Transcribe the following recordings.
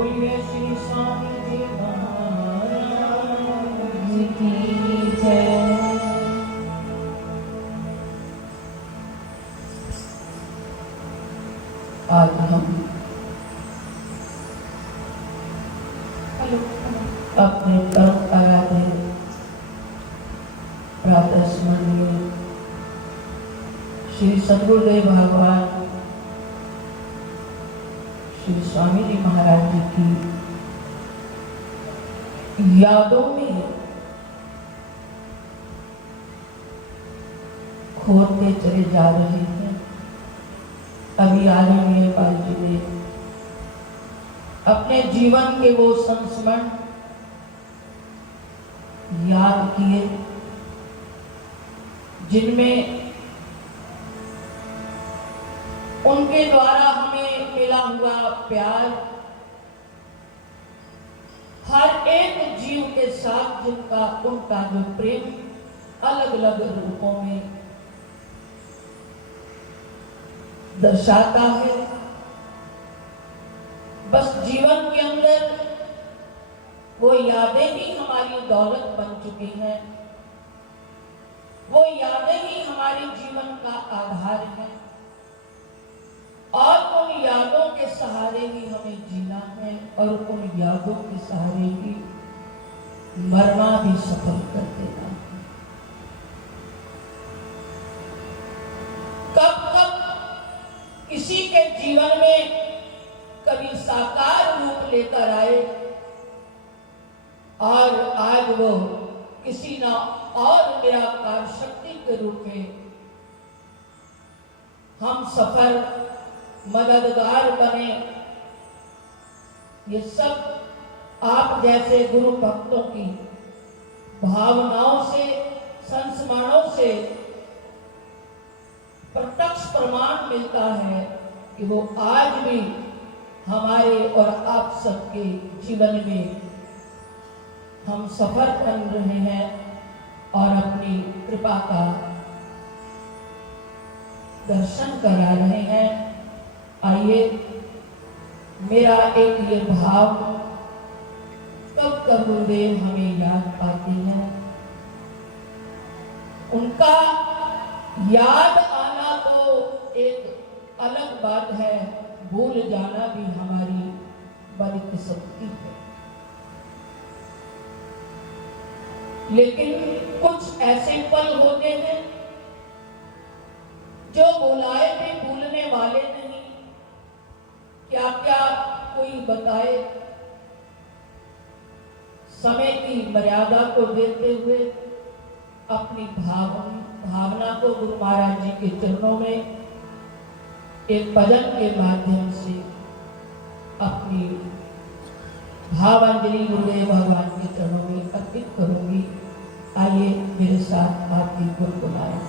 बोलिए श्री स्वामी जी महाराज की जय। आज हम अपने परम आराध्य प्रातः स्मरणीय श्री सद्गुरुदेव भगवान श्री स्वामी जी महाराज जी की यादों में खोते चले जा रहे हैं। अभी आदरणीय पाल जी ने अपने जीवन के वो संस्मरण याद किए जिनमें उनके द्वारा हमें मिला हुआ प्यार, हर एक जीव के साथ जिनका उनका जो प्रेम अलग अलग रूपों में दर्शाता है। बस जीवन के अंदर वो यादें ही हमारी दौलत बन चुकी हैं, वो यादें ही हमारे जीवन का आधार है और उन यादों के सहारे ही हमें जीना है और उन यादों के सहारे ही मरना भी सफल कर देना है। कब कब किसी के जीवन में कभी साकार रूप लेकर आए और आज वो किसी न और निराकार शक्ति के रूप में हम सफर मददगार बने। ये सब आप जैसे गुरु भक्तों की भावनाओं से, संस्मरणों से प्रत्यक्ष प्रमाण मिलता है कि वो आज भी हमारे और आप सबके जीवन में हम सफर कर रहे हैं और अपनी कृपा का दर्शन करा रहे हैं। आइए, मेरा एक ये भाव, कब कब गुरुदेव हमें याद पाते हैं, उनका याद आना तो एक अलग बात है, भूल जाना भी हमारी बदकिस्मती है। लेकिन कुछ ऐसे पल होते हैं जो बुलाए भी भूलने वाले नहीं। क्या क्या कोई बताए। समय की मर्यादा को देते हुए अपनी भावना को गुरु महाराज जी के चरणों में एक भजन के माध्यम से अपनी भावांजलि गुरुदेव भगवान के चरणों में अर्पित करूंगी। आइए मेरे साथ आपकी गुनगुनाएं।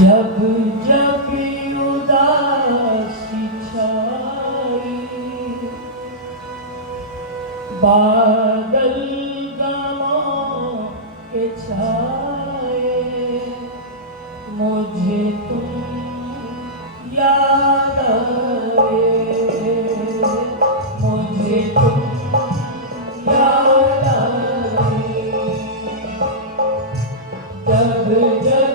जब जब उदासी छाई, बादल गमों के छाए, मुझे तुम याद आए, मुझे तुम याद आए। जब जब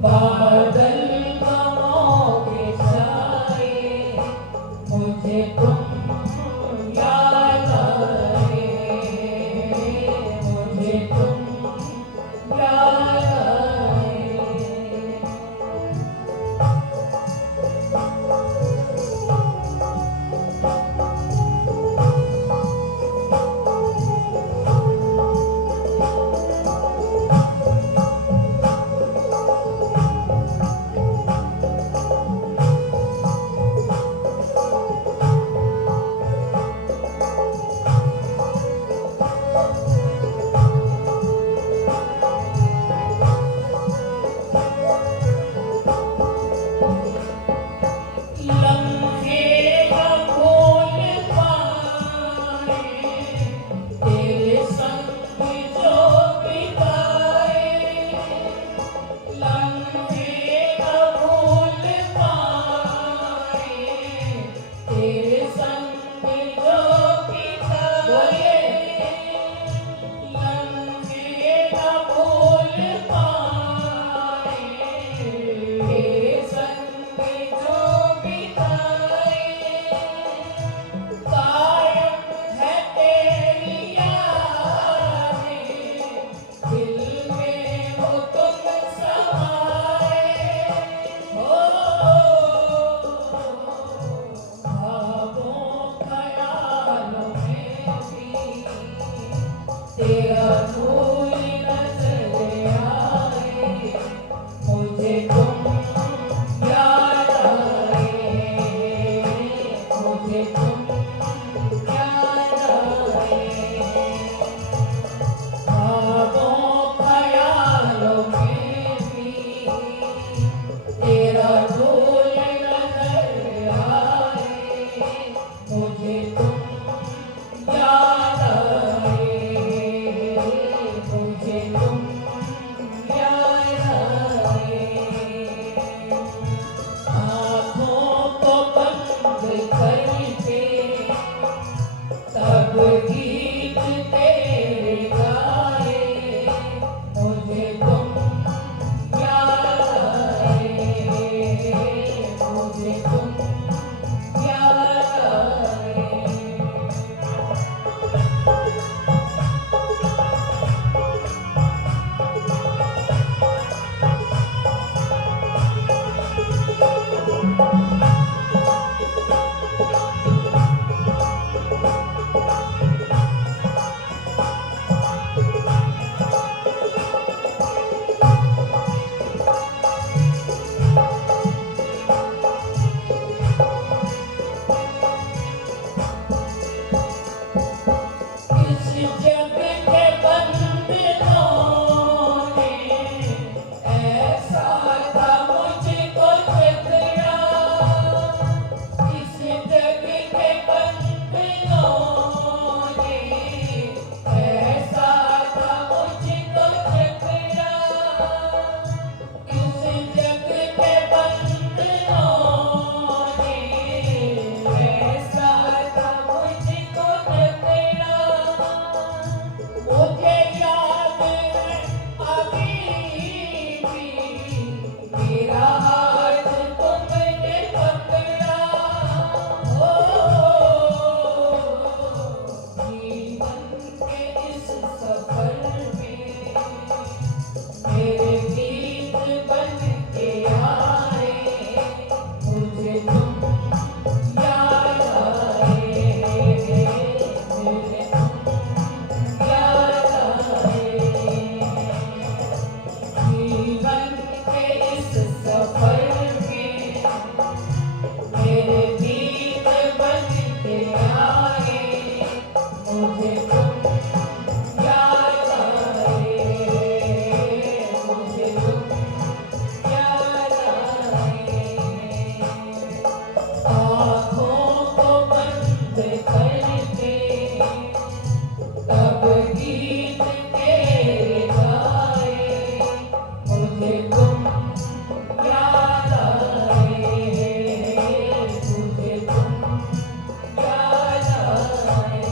बादल गमों के छाए, तुम याद आए, मुझे तुम याद आए। जीवन के इस सफर में मेरे गीत बनते आए, मुझे तुम याद आए, मुझे तुम याद आए। आँखों को बंद करके तब गीत तेरे गाए, मुझे तुम याद आए, मुझे तुम याद आए।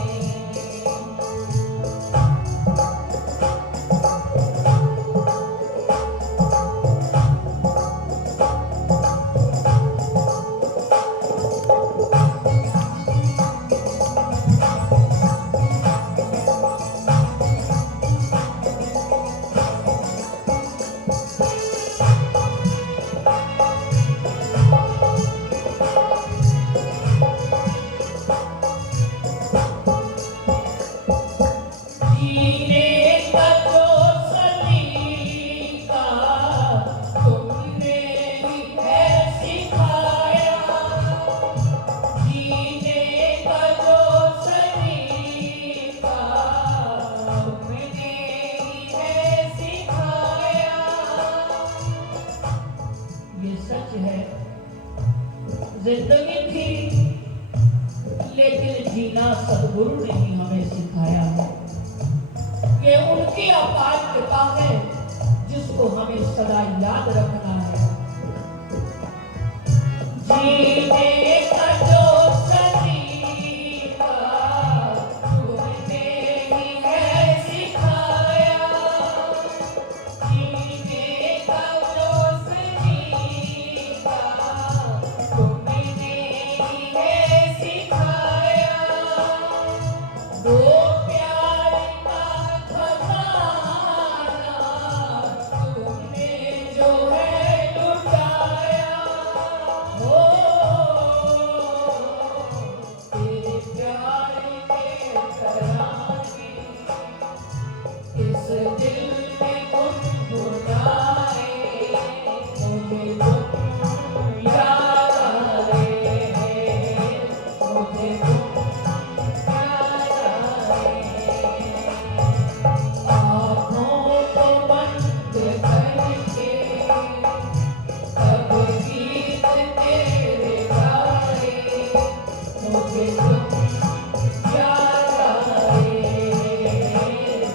जीने का जो सलीका तुमने ही है सिखाया, जीने का जो सलीका तुमने ही है सिखाया। ये सच है, जिंदगी थी लेकिन जीना सद्गुरु ने ही हमें सिखाया है। ये उनकी अपार कृपा है जिसको हमें सदा याद रखना है। जीने का जो सलीका तुमने ही है सिखाया, जीने का जो सलीका तुमने ही है सिखाया। वो प्यार का खजाना तुमने जो है लुटाया, हो तेरे प्यार के तराने इस दिल में गुनगुनाए, मुझे तुम याद आए, मुझे तुम याद आए। आँखों को बंद करके तब गीत तेरे गाए, मुझे तुम याद आए,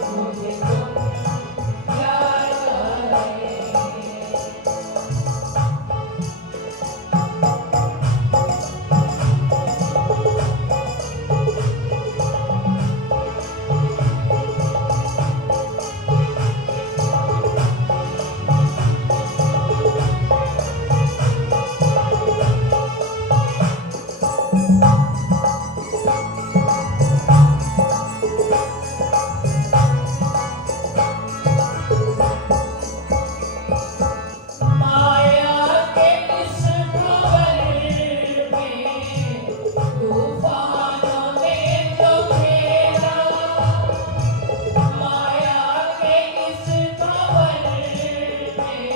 मुझे तुम याद आए। माया के इस भंवर में तूफानों ने जो घेरा, माया के इस भंवर में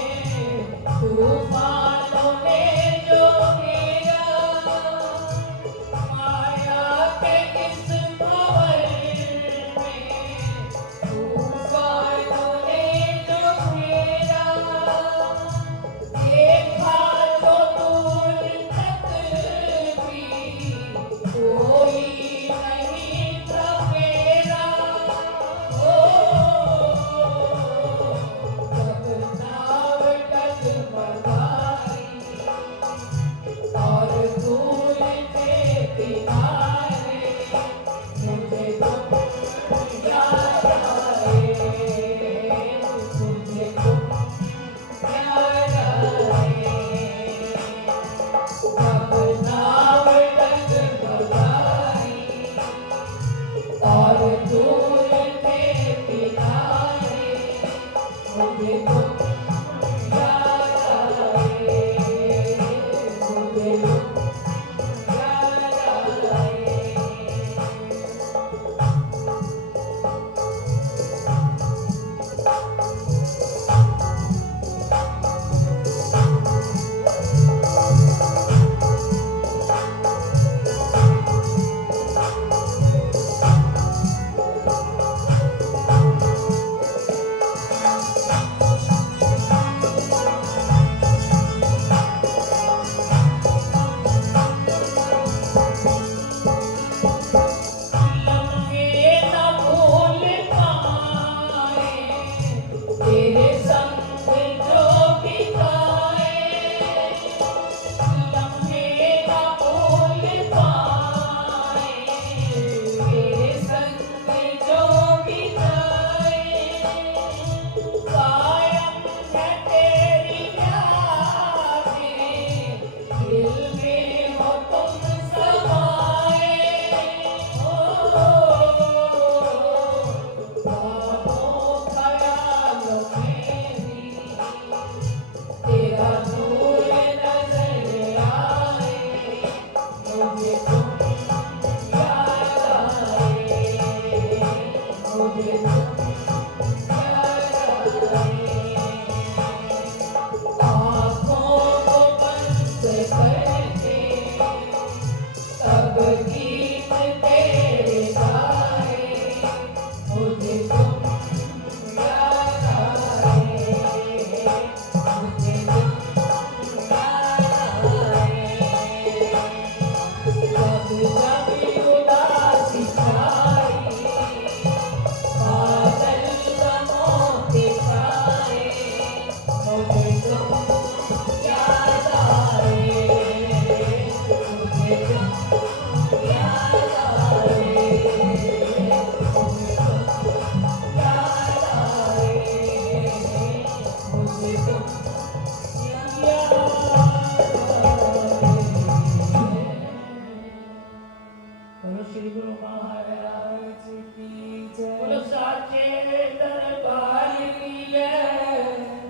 तूफानों ने जो घेरा,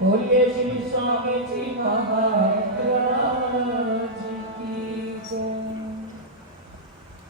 बोलिए श्री